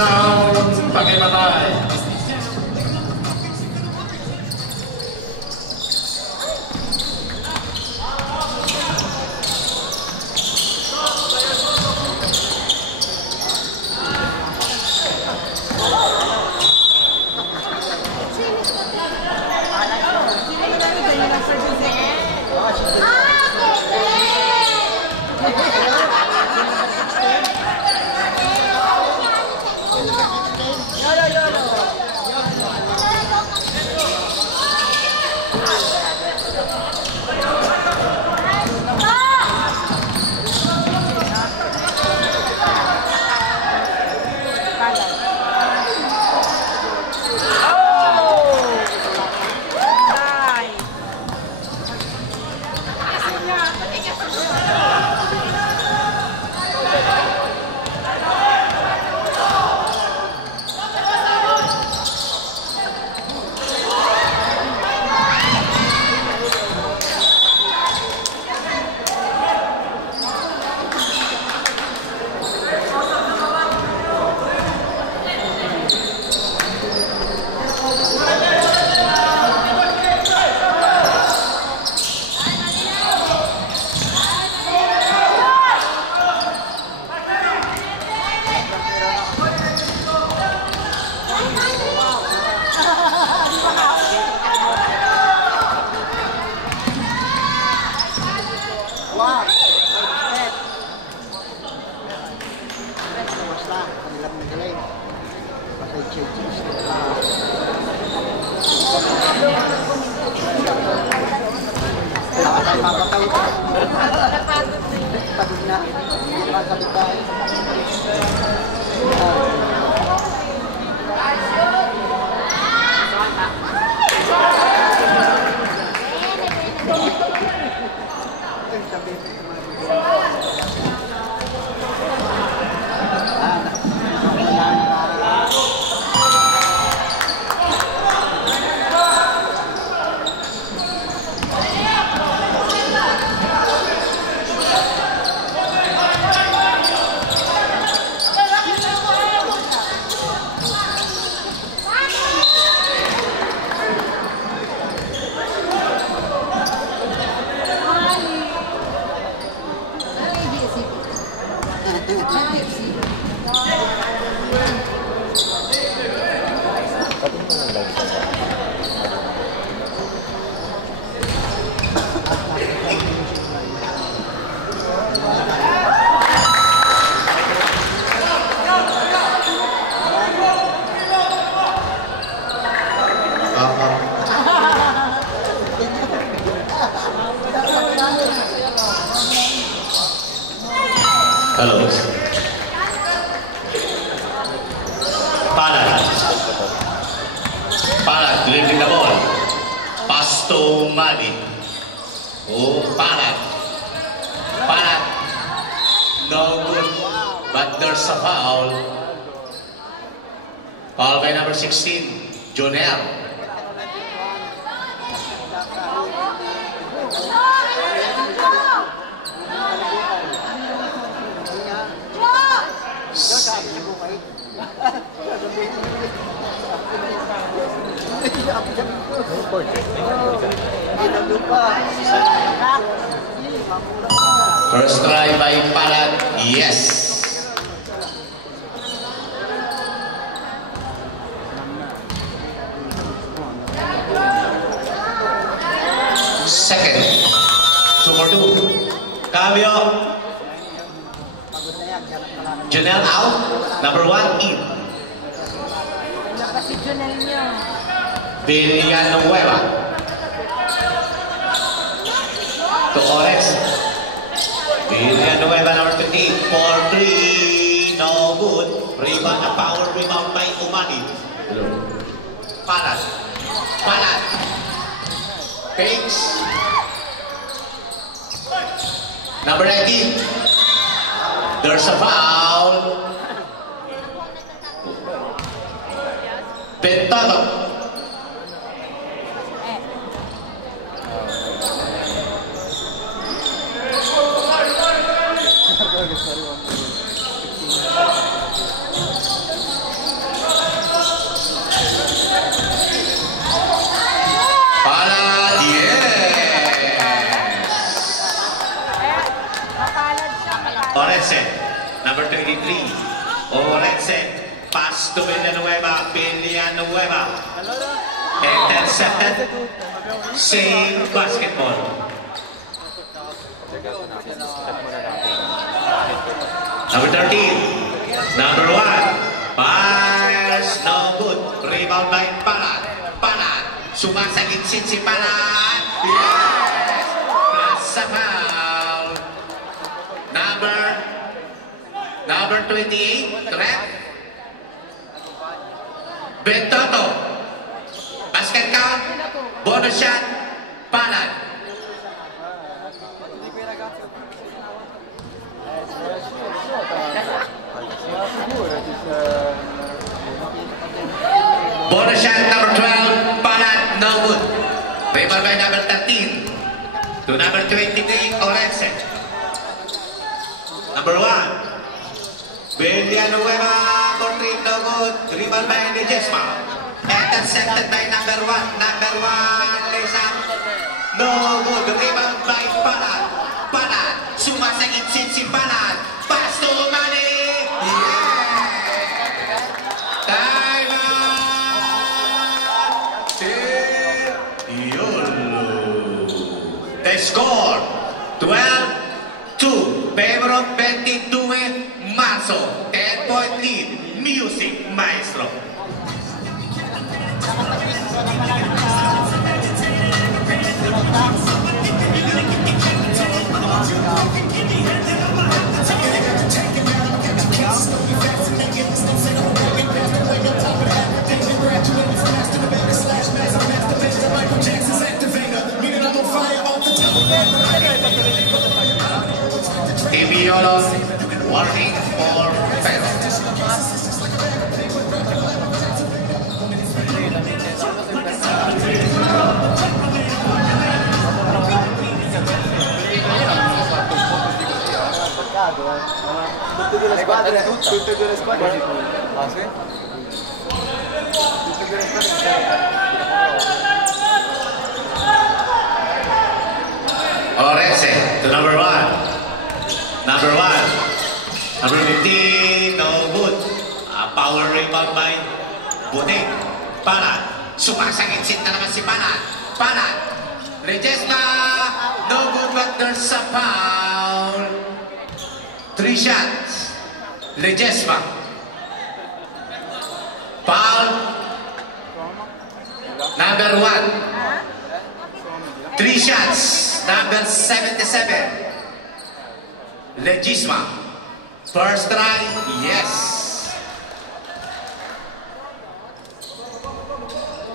Sound pakimatay. Hello. Palad, delivering the ball. Pass to Madi. Oh, Palad. No good. But there's a foul. Foul by number 16, Jonel. First try by Palad, yes. Second, 2 for 2. Cambio. Janelle out. Number 1 in. Si Janelle niya. Villanueva. To Ores. Villanueva, number 28. 4-3. No good. Rebound, a power rebound by Umani. Palad. Fakes. Number 19. There's a foul. Bentado. Orense, number 23. Orense, pass to Villanueva. Villanueva. Intercepted. Save basketball. Number 13. Number 1. Fires. No good. Rebound by Palad. Palad. Sumasagitsin si Palad. Yes! Plus a foul. Number 28. Correct? Bentoto. Basket count. Bonus shot. Palad. Bonus shot number 12, Palad, no good. Rebound by number 13 to number 23, Orense. Number 1, Villanueva, for 3, no good. Rebound by Ledesma. Intercepted by number 1, lays up. No good. Rebound by Palad. Palad, sumasagitsin si Palad. Pass to Umani. The score 12-2, favor of 22 Marzo, 10-point lead, Music Maestro. Ibiolo, warning for fail. Tutte e due le squadre. Tutte e due le squadre. Ah sì? Tutte e due le squadre. Orense to number 1. Number 1. Number 15, no good. Power rebound by Buting. Palad. Sumasagitsit na naman si Palad. Palad. Ledesma. No good, but there's a foul. 3 shots. Ledesma. Foul. Number 1. 3 shots. Number 77. Ledesma. First try, yes.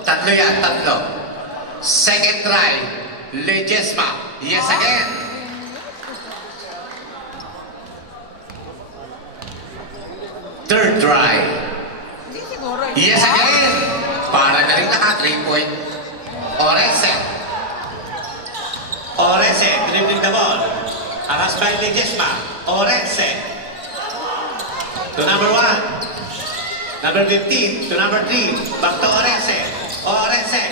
Tatlo yan, tatlo. Second try, Ledesma. Yes again. Third try. Yes again. Para na rin naka 3-point. Orense. Orense, dribbling the ball. Alas by Ledesma. Orense. To number 1. Number 15 to number 3. Back to Orense. Orense.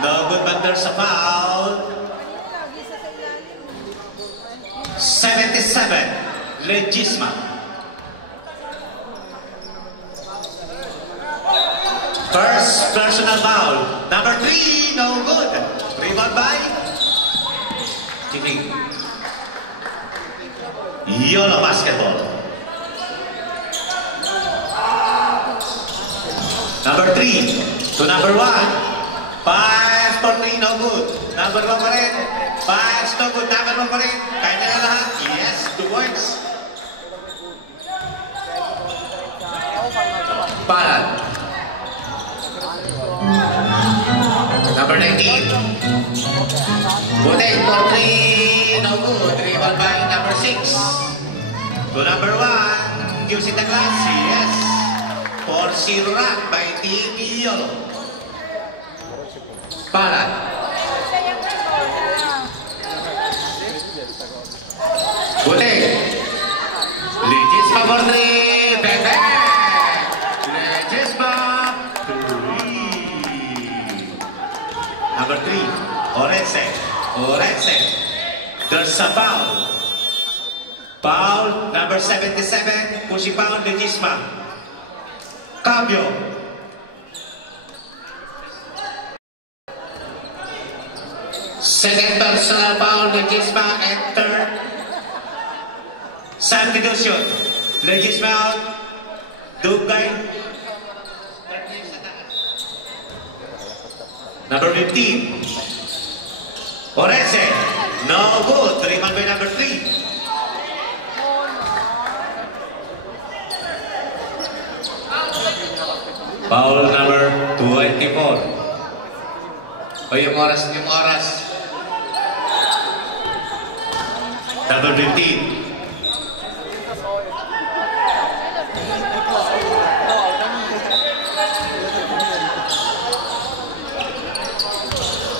No good, but there's a foul. 77. Ledesma. First personal foul. Number 3. No good. Rebound by Chiking. Yolo basketball. Number 3 to number 1. Pass for 3, no good. Number 1 pa rin. Pass, no good. Number 1 pa rin. Kaya na lahat. Yes, 2 points. Palad. Number 19. Buting for 3, no good. Rebound by number 6. To number 1, gives it a glass, yes. For 0 rack by Ibiolo. Palad. Buting. Ledesma for 3, bang bang. Ledesma 3. Number 3, Orense. Orense. There's a foul. Foul, number 77, pushing foul, Legisma. Cambio. Second personal foul, Legisma, and third substitution. Legisma out, Dugay. Number 15, Orese, no good, rebound by number 3. Foul number 24. O yung oras. Number 15.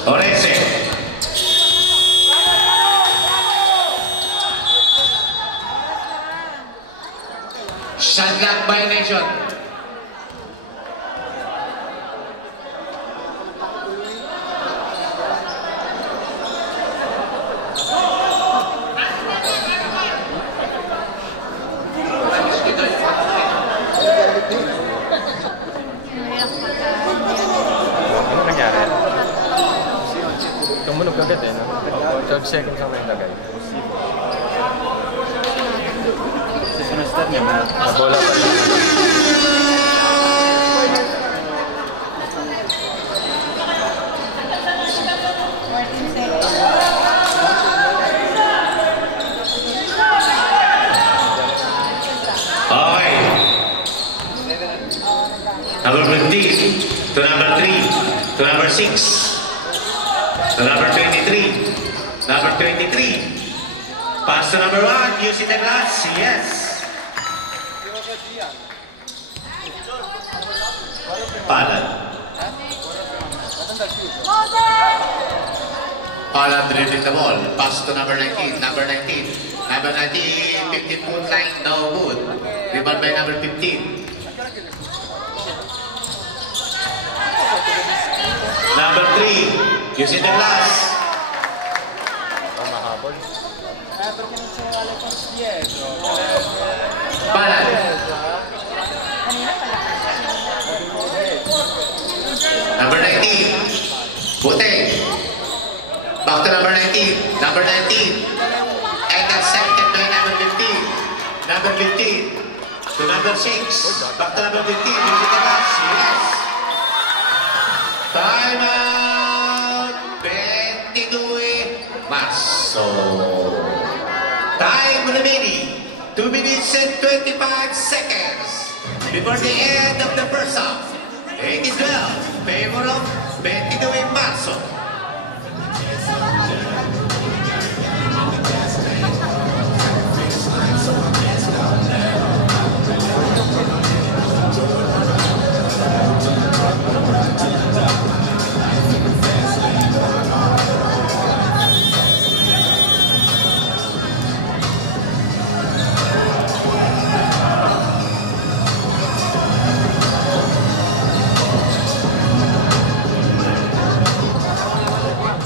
Orese. Shot clock violation. Tumunog agad eh, no? 12 seconds ang may lagay. Sinustad niya, nabola pa rin. Okay. Number 15 to number 3 to number 6. To number 23. Number 23. Pass to number 1. Using the glass. Yes. Palad. Palad dribbling the ball. Pass to number 19. Number 19. Number 19. 15-foot line. No good. Rebound by number 15. Number 3. Using the glass. Palad. Number 19. Puti. Back to number 19. Number 19. And accepted by number 15. Number 15. To number 6. Back to number 15. Using the glass. Yes. Time out. 22 Marso. Time remaining. 2 minutes and 25 seconds before the end of the first half. 8-12. Favor of 22 Marso.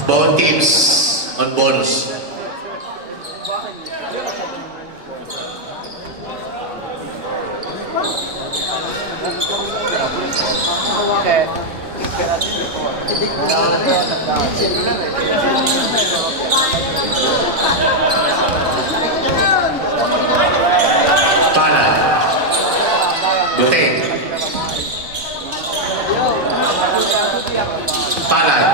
Both teams on bonus. Palad. Buti. Palad.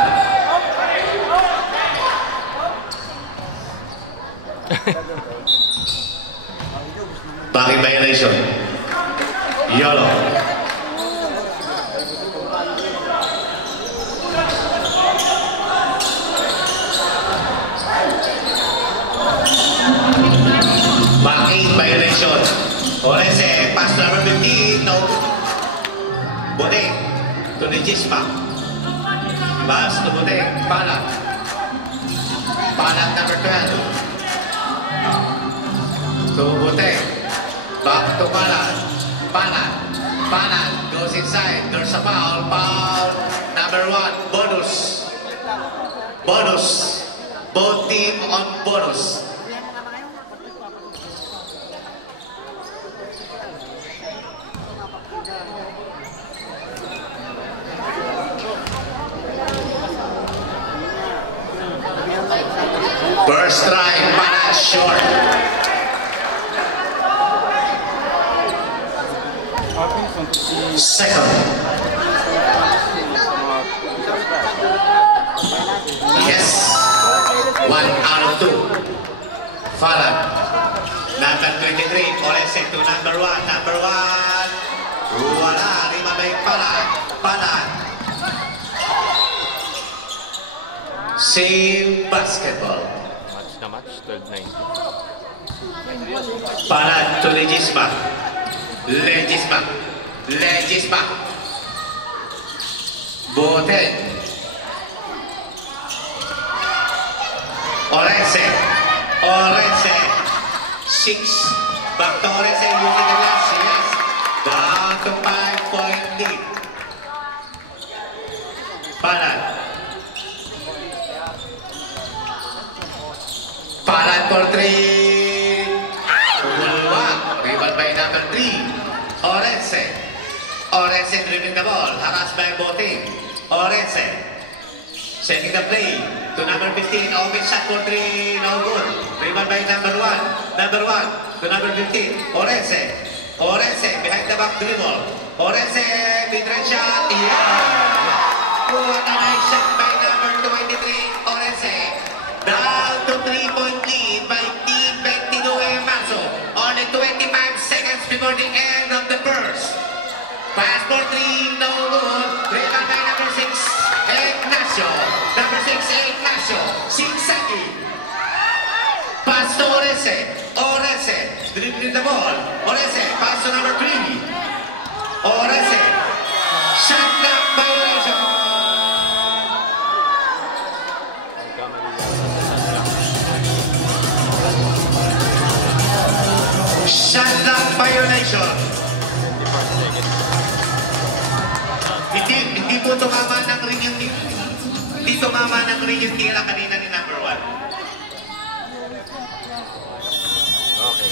Bakit violation? YOLO. Back 8 violation. Orese, pass number 15. No. Buti. To Legisma. Pass to Buti. Palad. Palad number 12. To Buti. Back to Palad. Palad. Palad goes inside. There's a foul. Foul number 1. Bonus. Bonus. Both team on bonus. Pana short. Second. Yes. 1 out of 2. Farad. Number 23. Orense to number 1. Number 1. Wala. Lima ba yung Farad? Farad. Same basketball. Match na match, 12-9. Farad to Legisma. Legisma. Legisma. Boten. Orense. Orense. 6. Back to Orense. Using the last. Yes. Down to 5-point lead. Farad. Farad for 3. Rebound by number 3. Orense. Orense dribbling the ball. Harassed by Boting. Orense. Setting the play to number 15. Open shot for 3. No good. Rebound by number 1. Number 1 to number 15. Orense. Orense behind the back dribble. Orense mid-range shot. Yeah! What a nice shot by number 23. Orense. Down to 3-point lead by Team 22 Marzo. Only 25 seconds before the end of the first. Pass for 3, no good. Rebound by number 6, Ignacio. Number 6, Ignacio. 6 seconds. Pass to Orense. Orense dribbling the ball. Orense pass to number 3. Orense. Shot clock violation. Shot clock violation. Hindi po tumama ng ring yung tira. Hindi tumama ng ring yung tira kanina ni number 1. Okay.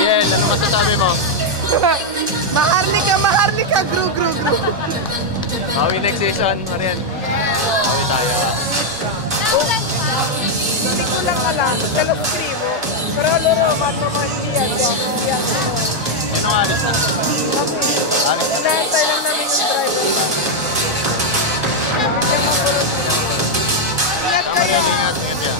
Ariel, ano masasabi mo? Maharlika, gru. Maui next season, Ariel. Maui tayo. Hindi ko lang alam, dalo skribo. Pero loro, yan. Ano nga alis na? Inaantay lang namin yung driver. Bakit yung mapulot mo? Ingat kayo. Ingat yan.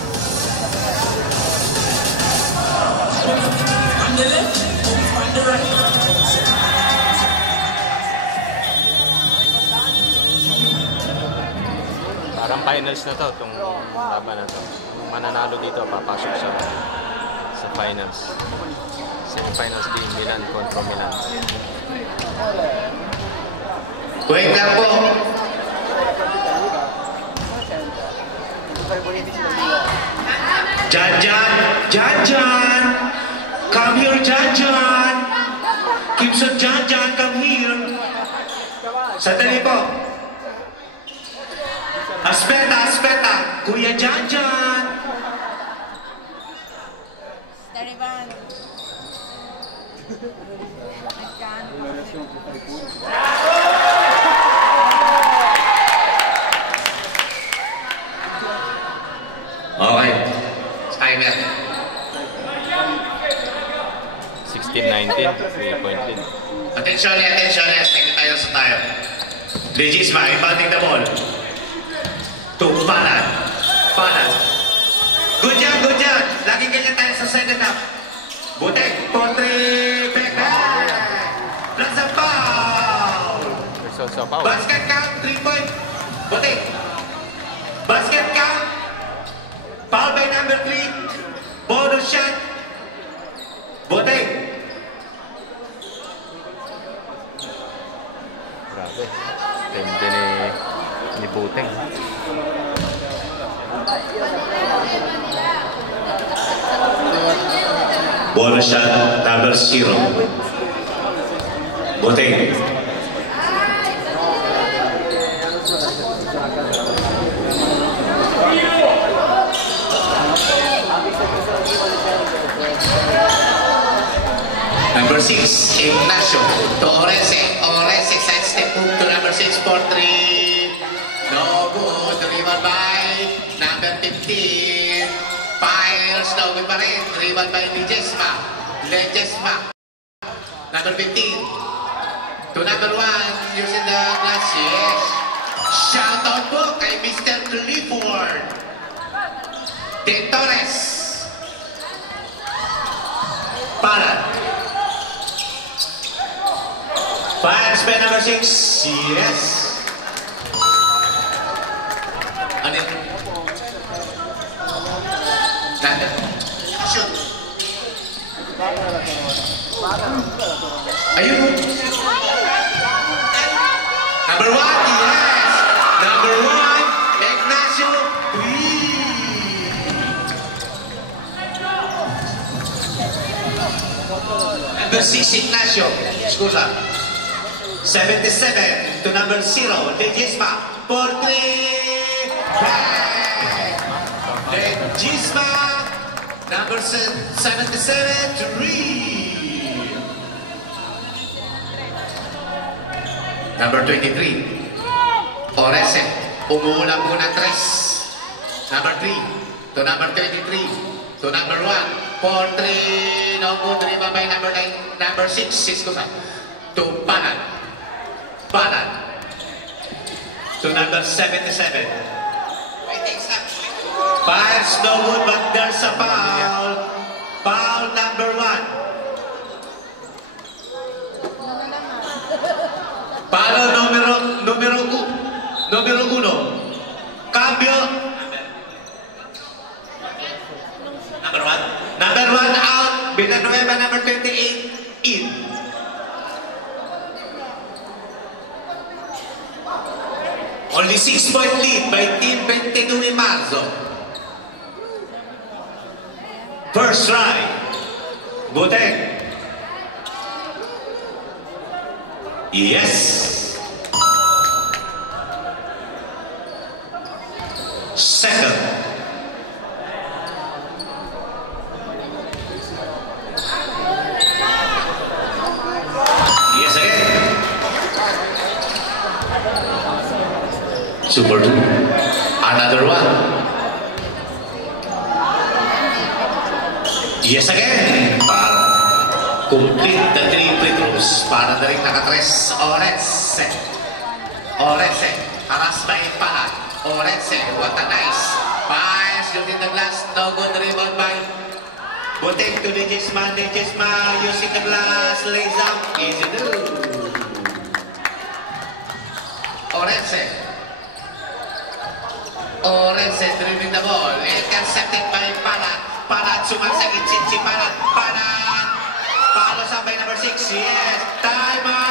Parang finals na to, itong laban na to. Yung mananalo dito, papasok sa finals. Semi-finals din, Milan kontra Milan. Wait lang po. Janjan! Come here, Janjan! Kimson Janjan, come here! Sandali po. Aspeta! Kuya Janjan! Taliban. Okay. Timer. 16-19, 3-point lead. Attention. Tingnan tayo sa tayo. Legisma, inbounding the ball. To Farad. Good job. Lagi ganyan tayo sa second half. Butek, 4-3, back. That's a foul. Result sa foul. Basket count, 3-point. Butek. Basket count. Foul by number 3. Bonus shot. Butek. Grabe. Tende ni Buteng. Bonus shot, number 0. Buteng. Number 6, Ignacio to Orese. Orese side step move to number 6 for 3. No good. Rebound by number 15. Fires. No good pa rin. Rebound by Ledesma. Ledesma. Number 15. To number 1. Using the glass. Yes. Shout out po kay Mr. Clifford. De Torres. Para. Fires by number 6. Yes. Ano yun? Shoot. Ayun. Number 1. Yes. Number 1. Ignacio. 3. Number 6. Ignacio. Scusa. 77 to number 0, Ledesma for 3. Ledesma, number 77, 3. Number 23, Orese, umuulang muna 3. Number 3 to number 23 to number 1 for 3. No good, rebound by number 9, number 6, Siskosa to Panan. Balan to number 77. Fires no good, but there's a foul. Foul number 1. Foul numero 1. Cambio. Number 1. Number 1 out. Villanueva number 28 in. Only 6-point lead by Team 22 Marzo. First try. Buteng. Yes. Second. Yes again. Super 2. Another one. Yes again. Para complete the 3 free throws. Para na rin naka-tres. Orese. Orese. Haras by Pala. Orese. What a nice. Fires using the glass. No good, rebound by Buteng to Ledesma. Ledesma using the glass. Lays up. Easy do. Orese. Orese dribbling the ball. Intercepted by Palat. Palat sumasagit si Palat. Palat. Palo sa by number 6. Yes. Time out.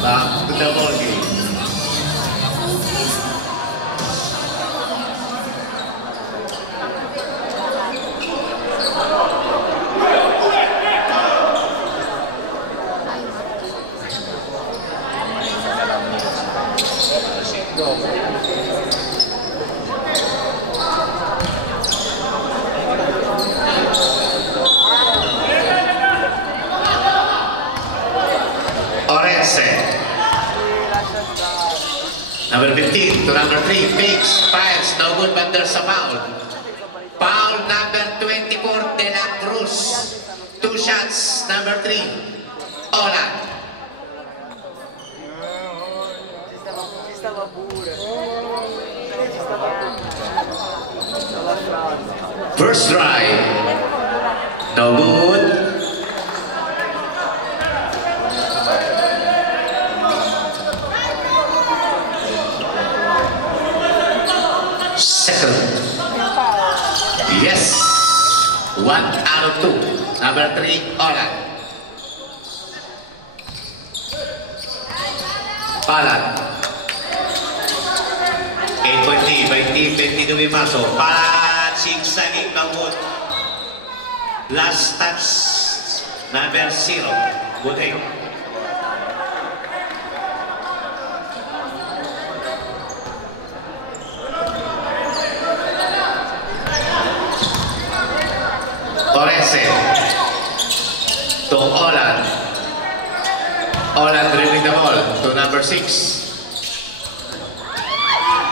Back to the ball game. Number 15 to number 3, fakes, fires, no good, but there's a foul. Foul number 24, De La Cruz. 2 shots, number 3, Olan. First drive. No good. Second. Yes. 1 out of 2. Number 3, Olan. Palad. 8.20 dumipaso. Palad, sigsaging ng wood. Last touch, number 0. Buting. Torrese to Olan. Olan dribbling the ball to number 6.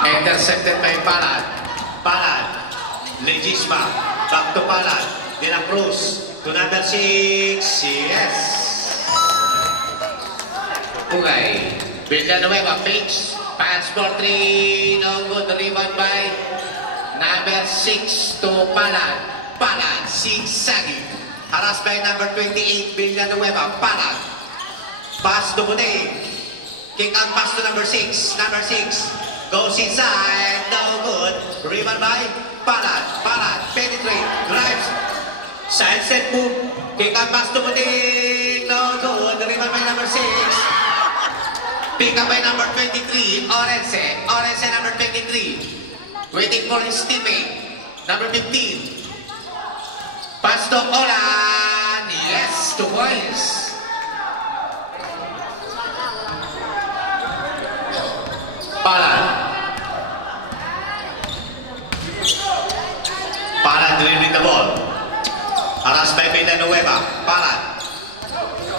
Intercepted by Palad. Palad. Legisma. Back to Palad. De La Cruz to number 6. Yes. Pugay. Villanueva fakes. Pass for 3. No good. Rebound by number 6 to Palad. Palad. Zigzagging. Harassed by number 28. Villanueva. Palad. Pass to Buting. Kick out pass to number 6. Number 6. Goes inside, no good. Rebound by Palad. Palad, penetrate, drives. Side step move. Kick out pass to Buting. No good. Rebound by number 6. Pick up by number 23, Orense. Orense, number 23. Waiting for his teammate. Number 15. Pass to Olan. Yes, 2 points. Palad. Palad dribbling the ball. Harassed by Villanueva. Palad.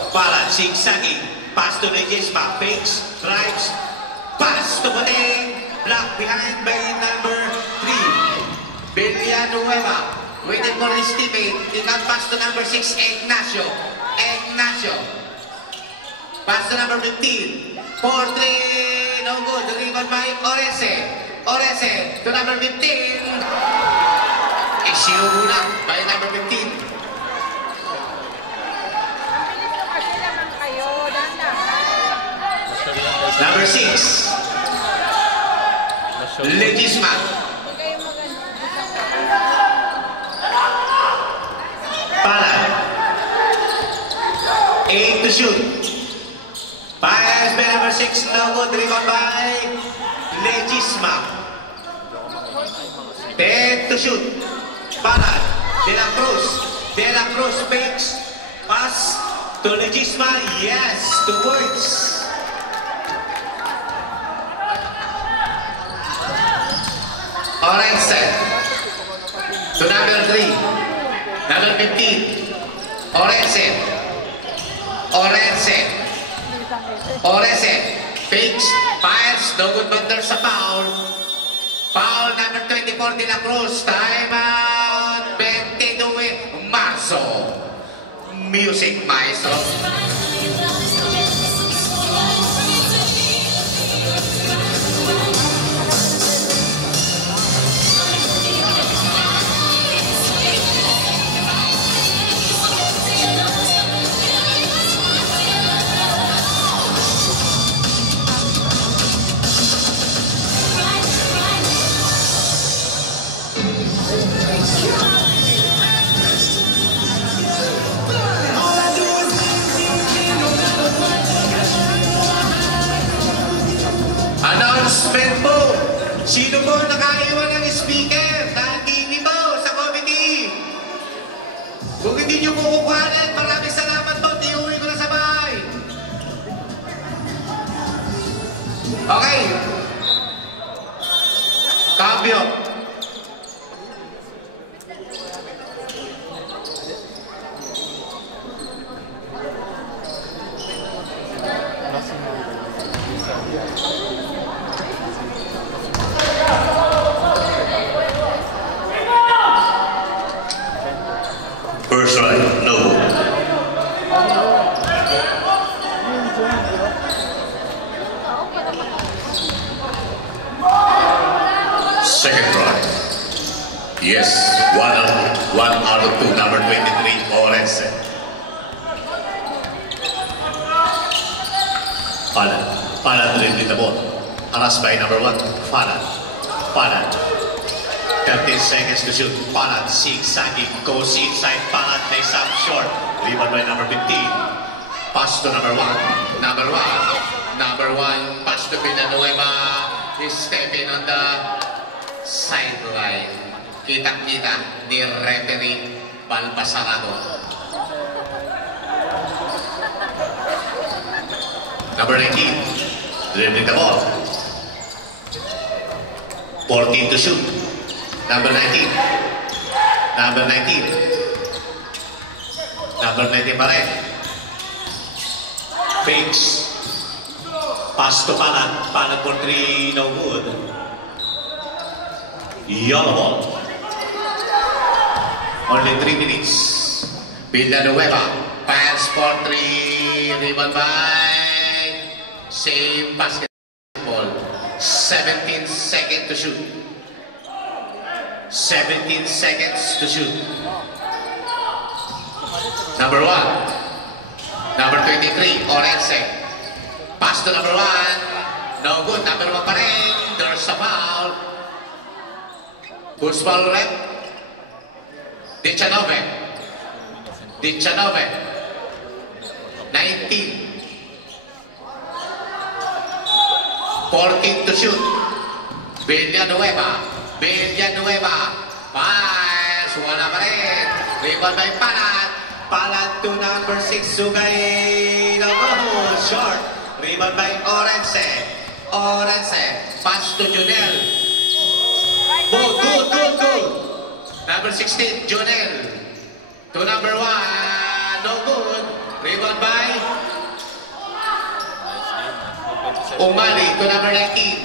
Palad zigzagging. Pass to Legisma. Fakes. Drives. Pass to Buting. Blocked behind by number 3. Villanueva. Waiting for his teammate. He can pass to number 6. Ignacio. Ignacio. Pass to number 15. 4-3. No good. Rebound by Orese. Orese to number 15. Isinubunak by number 15. Number 6. Legisma. Palad. 8 to shoot. Pass by number 6, no good. Rebound by Legisma. 10 to shoot. Palad. De La Cruz. De La Cruz fakes. Pass to Legisma. Yes, 2 points. Orense. To number 3. Number 15. Orense. Orense. Orese, fakes, fires, no good but there's a foul. Foul number 24, De La Cruz. Time out, 22 Marzo. Music maestro. Announcement po, sino po nakaiwan ng speaker na hindi po sa committee? Kung hindi nyo po kukuhanan, maraming salamat po, tiuwi ko na sa bahay. Okay. Cambio. First right, no. Second right, Yes, one out of two, number 23, Orense. Palad dribbling the ball. Harassed by number 1, Palad. 13 seconds to shoot. Palad, zigzagging, goes inside. Palad lays up short. Rebound by number 15. Pass to number 1. Number 1, pass to Villanueva. He's stepping on the sideline. Kitang-kita ni referee Balbasarado. Number 19, dribbling the ball. 14 to shoot. Number 19 pa rin. Fakes. Pass to Palad for 3, no good. Yellow ball. Only 3 minutes. Villanueva fires for 3. Rebound by same basketball. 17 seconds to shoot. 17 seconds to shoot. Number 1. Number 23, Orense. Pass to number 1. No good. Number 1 pa rin. There's a foul. Who's foul rep? Dichanove. 19. 14 to shoot. Villanueva. Pass. Wala pa rin. Rebound by Palad to number 6. Sugay. No go. Short. Rebound by Orense. Pass to Junel. Good. Number 16, Junel. To number 1. No good. Rebound by Umali to number 19.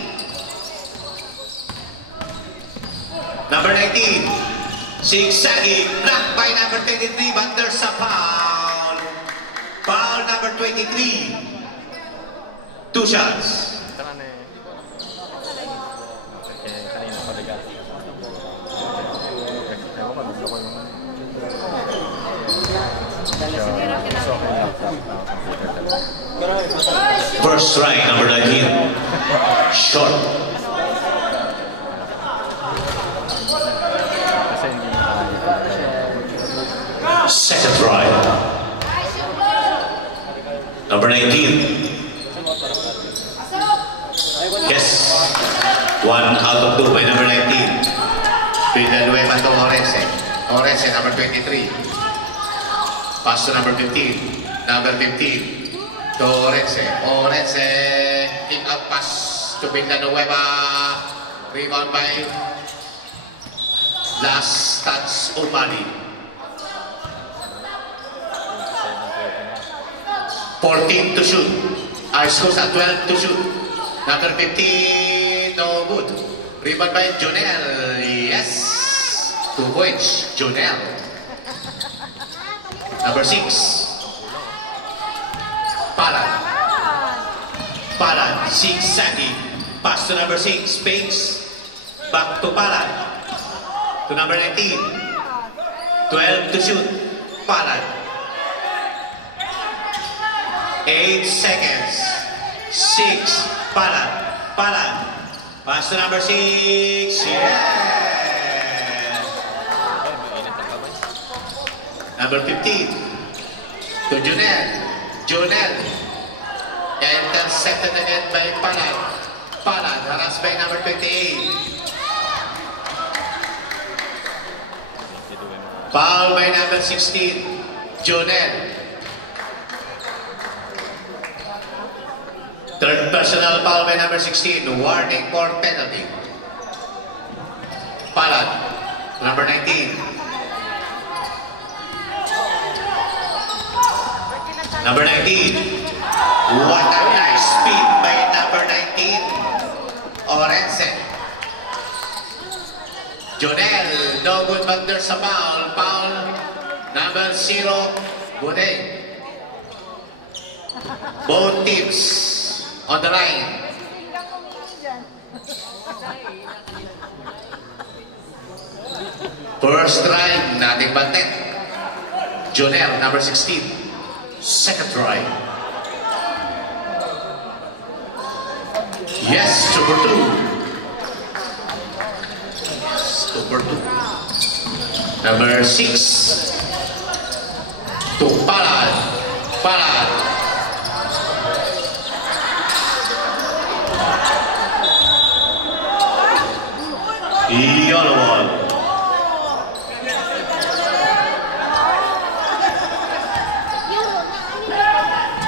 Number 19, zigzagging, blocked by number 23, but there's a foul. Foul number 23. 2 shots. First try, number 19. Short. Second try. Number 19. Yes. 1 out of 2 by number 19. Villanueva to Orense. Orense, number 23. Pass to number 15. Number 15. To Orense. Kick out pass to Villanueva. Rebound by last touch Umali. 14 to shoot. Excuse, 12 to shoot. Number 15, no good. Rebound by Jonel. Yes. 2 points. Jonel. Number 6. Palad, zigzagging. Pass to number 6, Fakes. Back to Palad. To number 19. 12 to shoot. Palad. 8 seconds. 6. Palad. Pass to number 6. Yeah. Number 15. To Junel. Intercepted again by Palad. Harassed by number 28. Foul by number 16. Junel. Third personal foul by number 16. Warning for penalty. Palad. Number 19. Number 19. What a nice speed by number 19. Orense. Jonel. No good, but there's a foul. Foul number 0. Budeng. Both teams on the line. First try, nating bantet. Jonel, number 16. Second try. Yes, super 2. Yes, super 2. Number 6. To Palad. Palad. Yellow ball.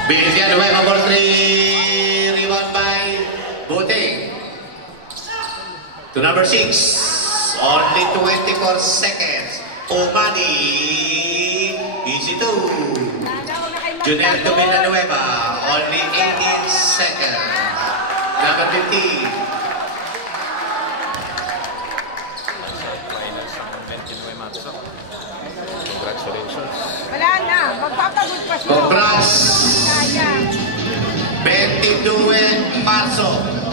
Villanueva for 3. Rebound by Buting. To number 6. Only 24 seconds. Omani. Easy 2. Junel to Villanueva. Only 18 seconds. Number 15. Finals ang 29 Marso. Congratulations. Wala na, magpapagod pa siya. Congrats. Sayang. 22 Marso.